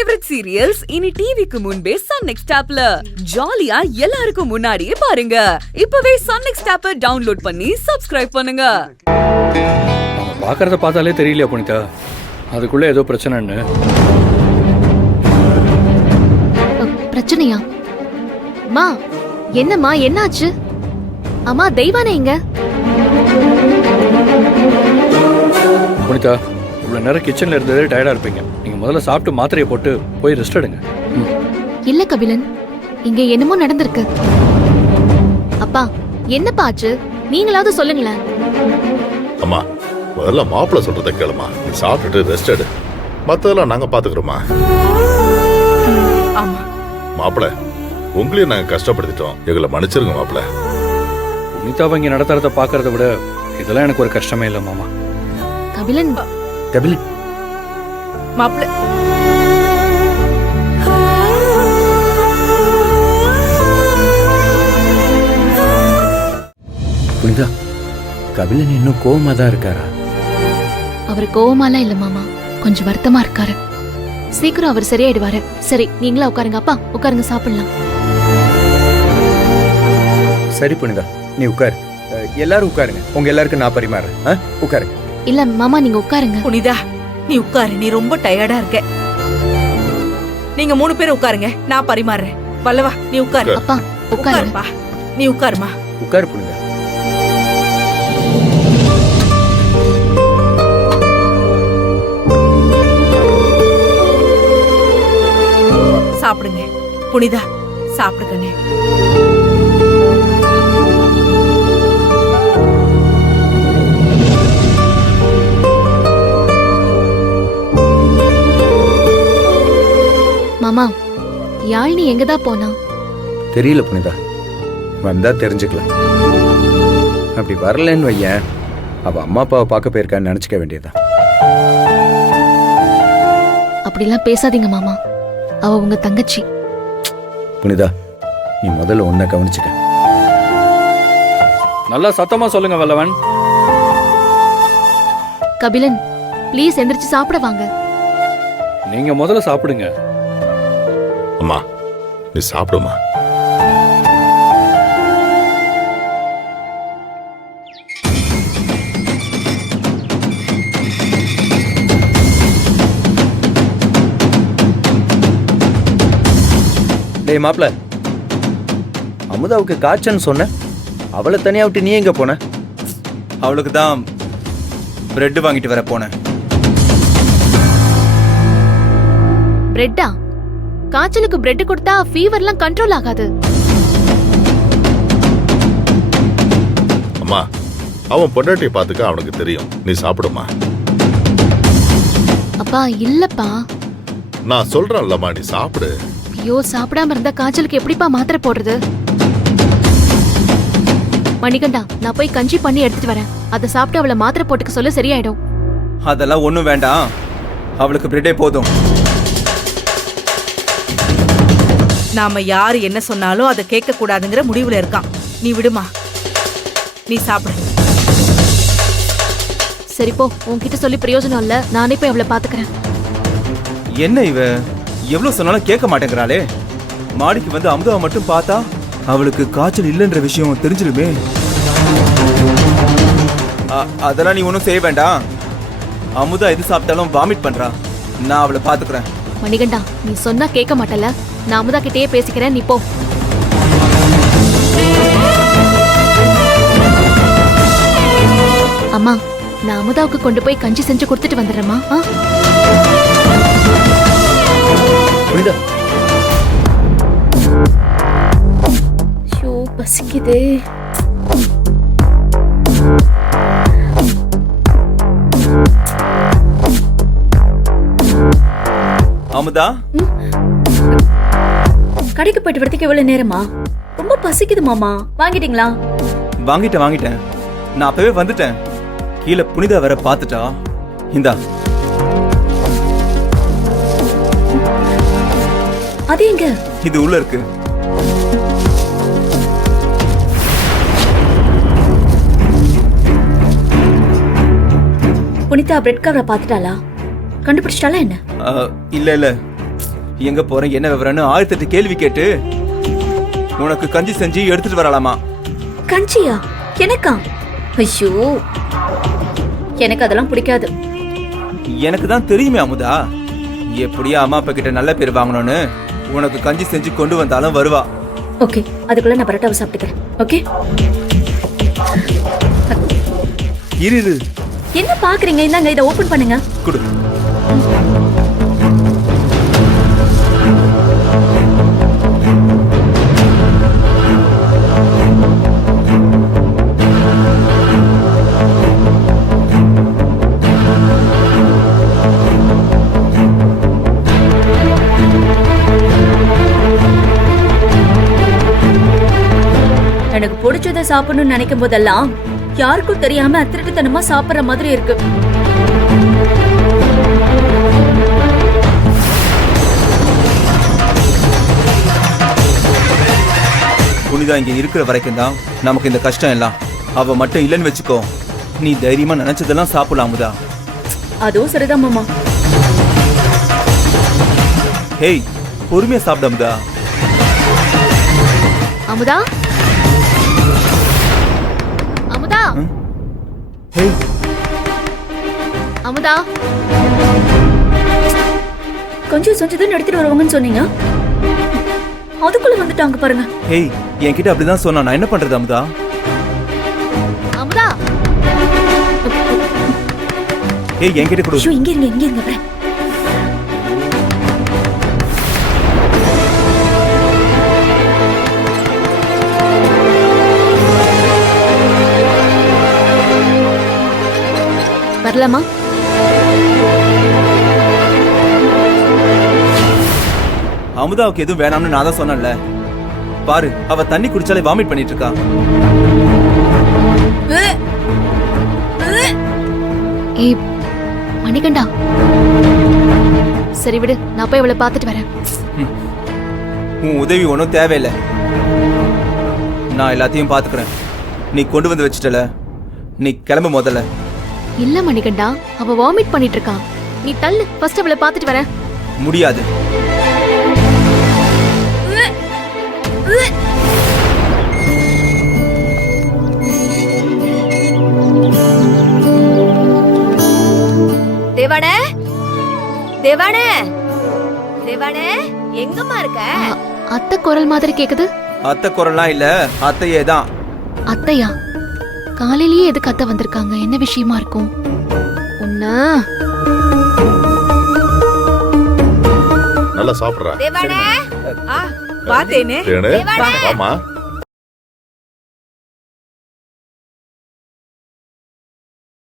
Favourite serials இனி டிவிக்கு முன்பே சன் நெக்ஸ்ட் ஆப்ல ஜாலியா எல்லாருக்கும் முன்னாடியே பாருங்க. இப்பவே சன் நெக்ஸ்ட் ஆப்பை டவுன்லோட் பண்ணி சப்ஸ்கிரைப் பண்ணுங்க. பாக்குறத பார்த்தாலே தெரியலையா புனிதா, அதுக்குள்ள ஏதோ பிரச்சனைன்னு. பிரச்சனையா? மா என்னம்மா, என்னாச்சு? அம்மா தெய்வானே எங்க? புனிதா, இவ்வளவு நேரம் கிச்சன்ல இருந்ததே டயர்டா இருப்பீங்க. நீங்க முதல்ல சாப்பிட்டு மாத்திரையை போட்டு போய் ரெஸ்ட் எடுங்க. இல்ல கபிலன், இங்க என்னமோ நடந்திருக்கு. அப்பா என்னப்பா ஆச்சு? நீங்களாவது சொல்லுங்களேன். அம்மா, முதல்ல மாப்பிள்ள சொல்றத கேளுமா. நீ சாப்பிட்டுட்டு ரெஸ்ட் எடு, மத்ததெல்லாம் நாங்க பாத்துக்கிறோமா. மாப்பிள்ள, உங்களையும் நாங்க கஷ்டப்படுத்திட்டோம், எங்களை மன்னிச்சிருங்க மாப்பிள்ள. புனிதாவை இங்க நடத்துறத பாக்குறத விட இதெல்லாம் எனக்கு ஒரு கஷ்டமே இல்ல மாமா. கபிலன் கபிலன் மாப்பிள்ள, புனிதா, கபிலன் இன்னும் கோவமா தான் இருக்காரா? அவர் கோவமாலாம் இல்ல மாமா, கொஞ்சம் வருத்தமா இருக்காரு. சீக்கிரம் அவர் சரியாயிடுவாரு. சரி, நீங்களா உட்காருங்க. அப்பா உட்காருங்க, சாப்பிடலாம். சரி புனிதா, நீ உட்காரு. எல்லாரும் உட்காருங்க, உங்க எல்லாருக்கும் நான் பரிமாறேன். உட்காருங்க. இல்ல மாமா, நீங்க உட்காருங்க. புனிதா நீ உட்காரு, நீ ரொம்ப டயர்டா இருக்க. நீங்க 3 பேரும் உட்காருங்க, நான் பரிமாறுறேன். வல்லவா நீ உட்காரு. அப்பா உட்காருங்க. உட்காருப்பா, நீ உட்காருமா. உட்காரு புனிதா. சாப்பிடுங்க. புனிதா சாப்பிடுங்கண்ணே. மாமா, யாழினி எங்கதான் போனா? தெரியல புனிதா, வந்தா தெரிஞ்சுக்கலாம். அப்படி வரலன்னு வையன், அவ அம்மா அப்பாவை பார்க்க போயிருக்கான்னு நினைச்சுக்க வேண்டியதா. அப்படிலாம் பேசாதீங்க மாமா, அவ உங்க தங்கச்சி. புனிதா, நீ முதல்ல உன்னை கவனிச்சுக்க. நல்லா சத்தமா சொல்லுங்க வல்லவன். கபிலன் ப்ளீஸ் எந்திரிச்சு சாப்பிட வாங்க. நீங்க முதல்ல சாப்பிடுங்க. அம்மா, நீ சாப்பிடுமா. டேய் மாப்ள, அமுதாவுக்கு காய்ச்சன்னு சொன்ன, அவளை தனியா விட்டு நீ எங்க போன? அவளுக்கு தான் பிரெட் வாங்கிட்டு வர போனேன். பிரெட்டா? காய்ச்சலுக்கு பிரெட் கொடுத்தா ஃபீவர்லாம் கண்ட்ரோல் ஆகாது. அம்மா, அவன் பொண்டாட்டியை பாத்துக்க அவனுக்கு தெரியும். நீ சாப்பிடுமா. அப்பா இல்லப்பா. நான் சொல்றேன்லம்மா, நீ சாப்பிடு. ஐயோ, சாப்பிடாம இருந்தா காய்ச்சலுக்கு எப்படிப்பா மாத்திரை போடுறது? மணிகண்டா, நான் போய் கஞ்சி பண்ணி எடுத்துட்டு வரேன். அதை சாப்பிட்டு அவளை மாத்திரை போட்டுக்க சொல்ல சரியாயிடும். அதெல்லாம் ஒண்ணும் வேண்டாம், அவளுக்கு பிரெட்டே போதும். நாம யாரு என்ன சொன்னாலும் அதை கேட்க கூடாதுங்கிற முடிவுல இருக்கான். நீ விடுமா, நீ சாப்பிடு. சரி போ, உன்கிட்ட சொல்லி பிரயோஜனம் இல்ல, நானே போய் அவளை பாத்துக்கிறேன். என்ன இவ எவ்வளவு சொன்னாலும் கேட்க மாட்டேங்கிறாளே. மாடிக்கு வந்து அமுதாவை மட்டும் பார்த்தா அவளுக்கு காய்ச்சல் இல்லைன்ற விஷயம் தெரிஞ்சிருமே. அதெல்லாம் நீ ஒன்றும் செய்ய வேண்டாம். அமுதா எது சாப்பிட்டாலும் வாமிட் பண்றா, நான் அவளை பாத்துக்கிறேன். மணிகண்டா, நீ சொன்னா கேட்க மாட்டல, நான் அமுதா கிட்டயே பேசிக்கிறேன், நீ போ. அம்மா, நான் அமுதாவுக்கு கொண்டு போய் கஞ்சி செஞ்சு கொடுத்துட்டு வந்துடுறேம்மா. புனிதா, ஷோ பசிக்குதே. அமுதா, கடைக்கு போயிட்டு வரதுக்கு எவ்வளவு நேரமா? ரொம்ப பசிக்குது மாமா. வாங்கிட்டீங்களா? வாங்கிட்டேன். நான் அப்பவே வந்துட்டேன். கீழே புனிதா வேற பாத்துட்டா. இந்தா. அது எங்க? இது உள்ள இருக்கு. புனிதா பிரெட் கவரை பாத்துட்டாளா? கண்டுபிடிச்சிட்டாளா என்ன? இல்ல இல்ல, எங்க போறேன் என்ன விவரம்னு 1008 கேள்வி கேட்டு உனக்கு கஞ்சி செஞ்சு எடுத்துட்டு வரலாமா? கஞ்சியா? எனக்கா? ஐயோ, எனக்கு அதெல்லாம் பிடிக்காது. எனக்கு தான் தெரியுமே அமுதா, எப்படியா அம்மா அப்பா கிட்ட நல்ல பேர் வாங்கணும்னு உனக்கு கஞ்சி செஞ்சு கொண்டு வந்தாலும் வருவா. ஓகே, அதுக்குள்ள நான் பரோட்டாவை சாப்பிட்டுக்கிறேன். ஓகே, இரு என்ன பாக்குறீங்க? இந்தாங்க, இதை ஓபன் பண்ணுங்க. குடு. எனக்கு பிடிச்சதை சாப்பிடணும்னு நினைக்கும் போதெல்லாம் யாருக்கும் தெரியாம திருட்டுத்தனமா சாப்பிடுற மாதிரி இருக்கு. புனிதா இங்க இருக்கிற வரைக்கும் தான் நமக்கு இந்த கஷ்டம் எல்லாம். அவ மட்டும் இல்லைன்னு வச்சுக்கோ, நீ தைரியமா நினைச்சதெல்லாம் சாப்பிடலாம் அமுதா. அதுவும் சரிதான் மாமா. ஹேய், பொறுமையா சாப்பிட அமுதா. அமுதா அமுதா ஹேய், அமுதா கொஞ்சம் செஞ்சதுன்னு எடுத்துட்டு வருவாங்கன்னு சொன்னீங்க, அதுக்குள்ள வந்துட்டாங்க பாருங்க. ஹேய், என்கிட்ட அப்படிதான் சொன்னா, நான் என்ன பண்றது அமுதா? அமுதா ஏய், என்கிட்ட கொடு. ஐயோ, இங்க இருங்க வரேன். வரலாமா? அமுதாவுக்கு எதுவும் வேணாம்னு நான் தான் சொன்னேன்ல. பாரு, அவ தண்ணி குடிச்சாலே வாமிட் பண்ணிட்டு இருக்கா. ஏய் மணிகண்டா, சரி விடு, நான் போய் இவளை பார்த்துட்டு வரேன். உன் உதவி ஒன்றும் தேவையில்லை, நான் எல்லாத்தையும் பாத்துக்கிறேன். நீ கொண்டு வந்து வச்சிட்டல, நீ கிளம்பு முதல்ல. இல்ல மணிகண்டா, அவ வாமிட் பண்ணிட்டு இருக்கா. நீ தள்ளு, ஃபர்ஸ்ட் அவளை பார்த்துட்டு வரேன். முடியாது. தேவானே, தேவானே, தேவானே, எங்கம்மா இருக்க? அத்தை குரல் மாதிரி கேக்குது. அத்தை குரல்லாம் இல்ல, அத்தையே தான். அத்தையா? காலையிலேயே எதுக்கு அத்தை வந்திருக்காங்க? என்ன விஷயமா இருக்கும்? உன்ன நல்லா சாப்பிடுறா. தேவானே, வா தேனே. தேனு, தேவானே. வாமா.